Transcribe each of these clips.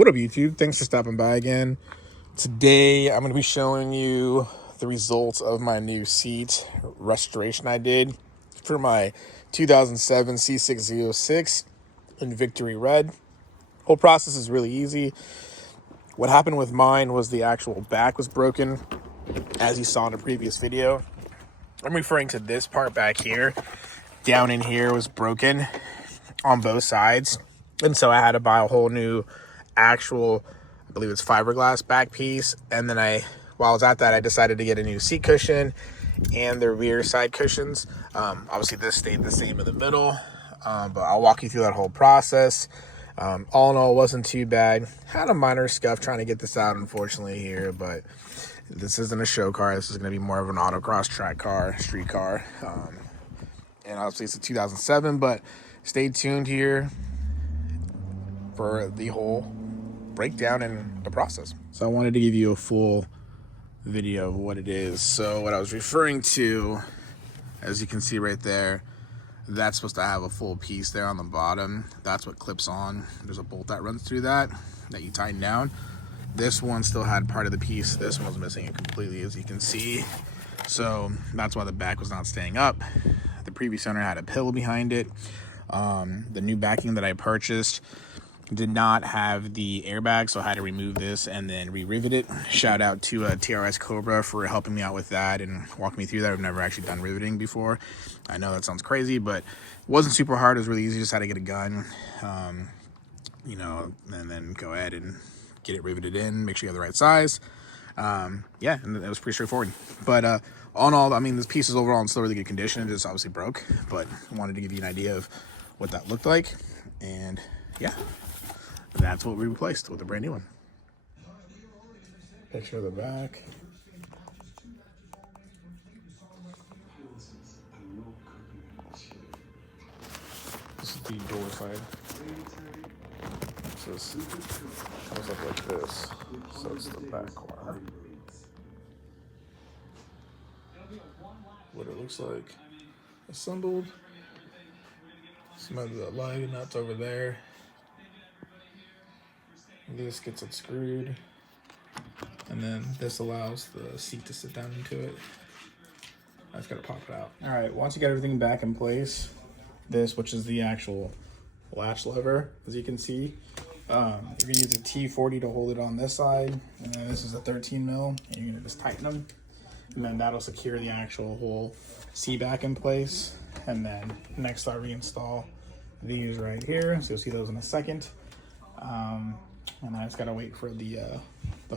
What up, YouTube? Thanks for stopping by again. Today, I'm going to be showing you the results of my new seat restoration I did for my 2007 C606 in Victory Red. Whole process is really easy. What happened with mine was the actual back was broken, as you saw in the previous video. I'm referring to this part back here. Down in here was broken on both sides, and so I had to buy a whole new actual, I believe it's fiberglass back piece. And then while I was at that, I decided to get a new seat cushion and the rear side cushions. Obviously this stayed the same in the middle, but I'll walk you through that whole process. All in all, it wasn't too bad. Had a minor scuff trying to get this out, unfortunately, here, but this isn't a show car. This is going to be more of an autocross track car, street car. And obviously it's a 2007, but stay tuned here for the whole breakdown and the process. So I wanted to give you a full video of what it is. So what I was referring to, as you can see right there, that's supposed to have a full piece there on the bottom. That's what clips on. There's a bolt that runs through that you tighten down. This one still had part of the piece. This one was missing it completely, as you can see. So that's why the back was not staying up. The previous owner had a pillow behind it. The new backing that I purchased did not have the airbag, so I had to remove this and then re-rivet it. Shout out to TRS Cobra for helping me out with that and walking me through that. I've never actually done riveting before. I know that sounds crazy, but it wasn't super hard. It was really easy. Just had to get a gun, you know, and then go ahead and get it riveted in, make sure you have the right size. Yeah, and it was pretty straightforward. But all in all, I mean, this piece is overall in still really good condition. It just obviously broke, but I wanted to give you an idea of what that looked like. And yeah, that's what we replaced with a brand new one. Picture of the back. This is the door side. So this comes up like this. So it's the back corner. What it looks like. Assembled. Some of the lighting nuts over there. This gets unscrewed, and then this allows the seat to sit down into it. I just gotta pop it out. All right, once you get everything back in place, this, which is the actual latch lever, as you can see, you're gonna use a T40 to hold it on this side, and then this is a 13 mil, and you're gonna just tighten them, and then that'll secure the actual whole seat back in place. And then next I'll reinstall these right here, so you'll see those in a second. And I just gotta wait for the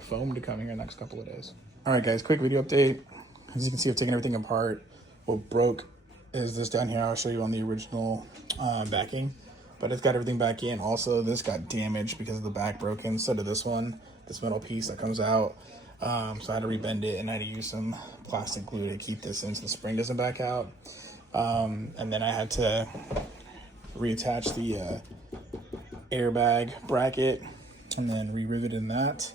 foam to come here in the next couple of days. All right, guys, quick video update. As you can see, I've taken everything apart. What broke is this down here. I'll show you on the original backing, but it's got everything back in. Also, this got damaged because of the back broken. So did this one, this metal piece that comes out. So I had to rebend it, and I had to use some plastic glue to keep this in so the spring doesn't back out. And then I had to reattach the airbag bracket and then re-rivet in that.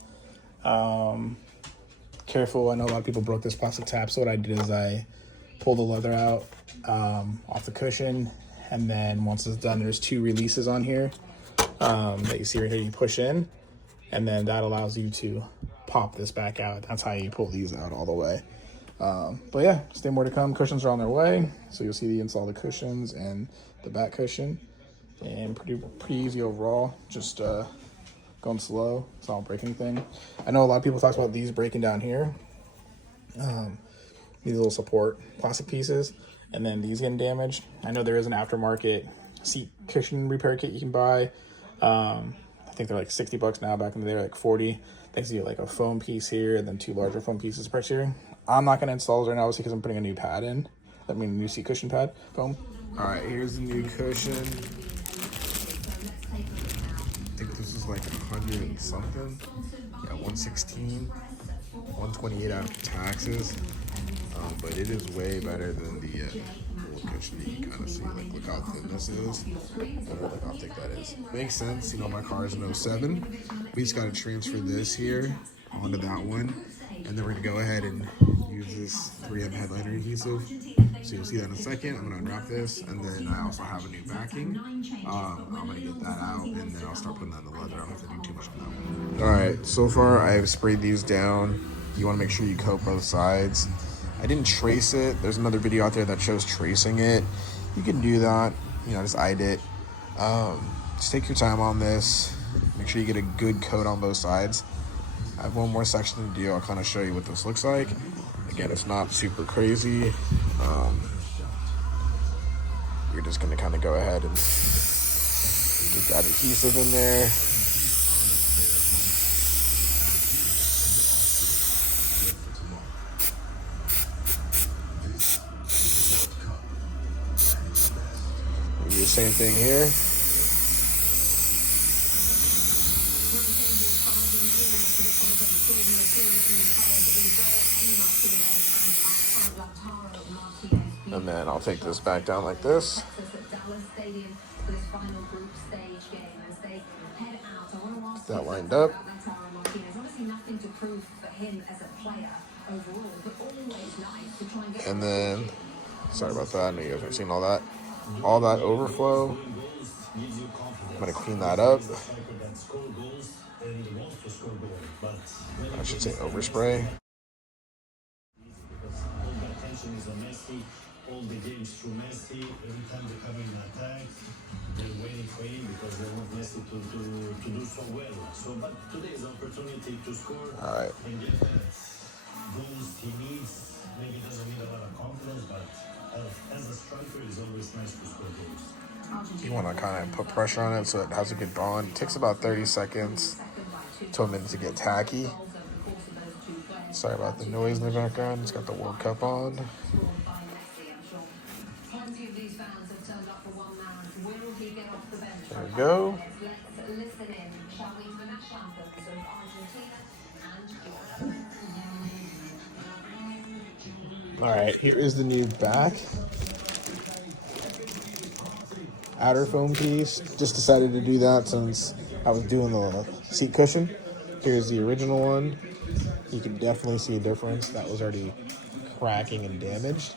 Careful, I know a lot of people broke this plastic tab, so what I did is I pulled the leather out off the cushion, and then once it's done, there's two releases on here that you see right here. You push in, and then that allows you to pop this back out. That's how you pull these out all the way. But yeah, stay more to come. Cushions are on their way, so you'll see the install of the cushions and the back cushion, and pretty easy overall. Just going slow, it's not breaking anything. I know a lot of people talk about these breaking down here, these little support plastic pieces, and then these getting damaged. I know there is an aftermarket seat cushion repair kit you can buy. I think they're like 60 bucks now. Back in the day, like 40. Thanks to you like a foam piece here, and then two larger foam pieces per here. I'm not gonna install those right now, obviously, because I'm putting a new pad in. I mean, a new seat cushion pad foam. All right, here's the new cushion. I think this is like 100 and something. Yeah, 116, 128 after taxes. But it is way better than the little cushion that you can kind of see. Like, look how thin this is. Look how thick that is. Makes sense. You know, my car is an 07. We just got to transfer this here onto that one. And then we're going to go ahead and use this 3M headliner adhesive So you'll see that in a second. I'm gonna unwrap this, and then I also have a new backing. I'm gonna get that out, and then I'll start putting that in the leather. I don't have to do too much on that one. All right, so far I've sprayed these down. You wanna make sure you coat both sides. I didn't trace it. There's another video out there that shows tracing it. You can do that, you know, just eyed it. Just take your time on this. Make sure you get a good coat on both sides. I have one more section to do. I'll kind of show you what this looks like. Again, it's not super crazy. You're just going to kind of go ahead and get that adhesive in there. We do the same thing here. And then I'll take this back down like this. Get that lined up. And then, sorry about that, I know you guys aren't seeing all that. All that overflow. I'm gonna clean that up. I should say overspray. All the games through Messi, every time they come in attack, they're waiting for him because they want Messi to do so well. So, but today is an opportunity to score and get that goals he needs. Maybe doesn't need a lot of confidence, but as a striker, it's always nice to score goals. You want to kind of put pressure on it so it has a good bond. It takes about 30 seconds to a minute to get tacky. Sorry about the noise in the background. It's got the World Cup on. There we go. All right, here is the new back. Outer foam piece. Just decided to do that since I was doing the seat cushion. Here's the original one. You can definitely see a difference. That was already cracking and damaged.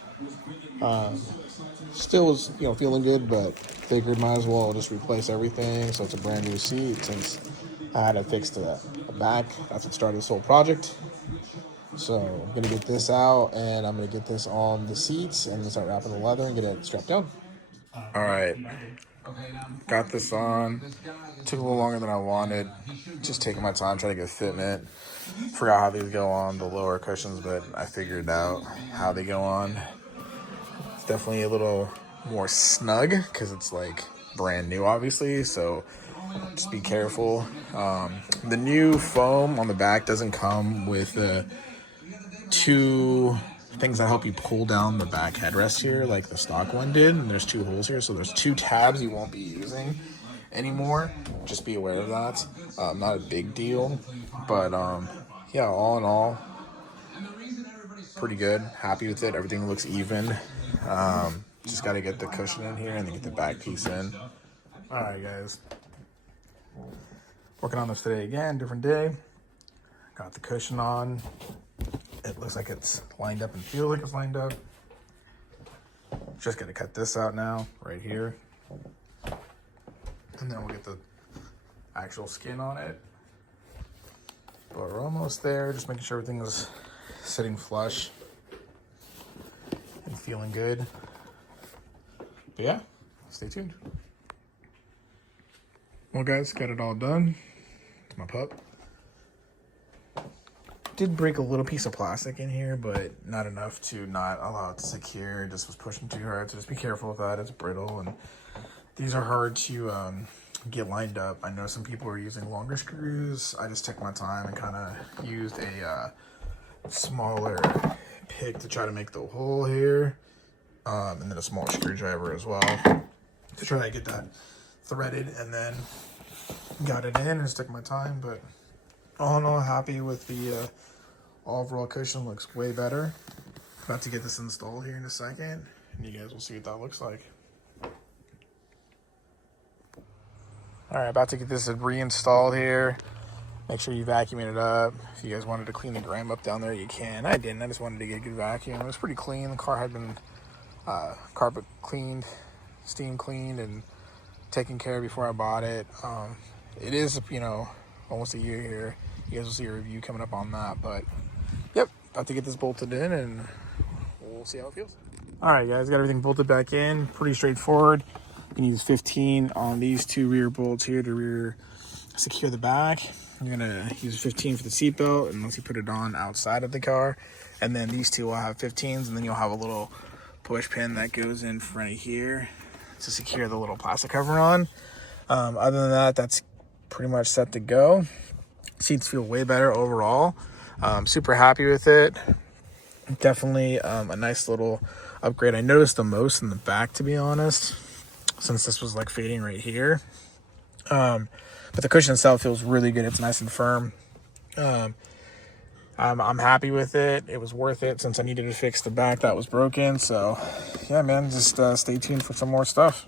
Still was, you know, feeling good, but figured might as well just replace everything. So it's a brand new seat since I had to fix the back. That's what started this whole project. So I'm gonna get this out, and I'm gonna get this on the seats and start wrapping the leather and get it strapped down. All right, got this on. Took a little longer than I wanted. Just taking my time trying to get fit in it. Forgot how these go on the lower cushions, but I figured out how they go on. It's definitely a little more snug because it's like brand new, obviously, so just be careful. The new foam on the back doesn't come with two things that help you pull down the back headrest here like the stock one did, and there's two holes here, so there's two tabs you won't be using anymore. Just be aware of that. Not a big deal, but yeah, all in all, pretty good. Happy with it. Everything looks even. Just got to get the cushion in here and then get the back piece in. All right, guys. Working on this today again, different day. Got the cushion on. It looks like it's lined up and feels like it's lined up. Just got to cut this out now, right here. And then we'll get the actual skin on it. But we're almost there, just making sure everything is sitting flush and feeling good. But yeah, stay tuned. Well guys, got it all done. It's my pup. Did break a little piece of plastic in here, but not enough to not allow it to secure. It just was pushing too hard, so just be careful with that. It's brittle, and these are hard to get lined up. I know some people are using longer screws. I just took my time and kind of used a smaller pick to try to make the hole here, and then a small screwdriver as well to try to get that threaded, and then got it in and just took my time. But all in all, happy with the overall cushion. Looks way better. About to get this installed here in a second, and you guys will see what that looks like. All right, about to get this reinstalled here. Make sure you vacuum it up. If you guys wanted to clean the grime up down there, you can. I didn't. I just wanted to get a good vacuum. It was pretty clean. The car had been carpet cleaned, steam cleaned, and taken care of before I bought it. It is, you know, almost a year here. You guys will see a review coming up on that, but yep, about to get this bolted in and we'll see how it feels. All right, guys, got everything bolted back in. Pretty straightforward. You can use 15 on these two rear bolts here to secure the back. You're gonna use 15 for the seatbelt unless you put it on outside of the car. And then these two will have 15s, and then you'll have a little push pin that goes in front of here to secure the little plastic cover on. Other than that, that's pretty much set to go. Seats feel way better overall. Super happy with it. Definitely a nice little upgrade. I noticed the most in the back, to be honest, since this was like fading right here. But the cushion itself feels really good. It's nice and firm. I'm happy with it. It was worth it since I needed to fix the back that was broken. So yeah, man, just stay tuned for some more stuff.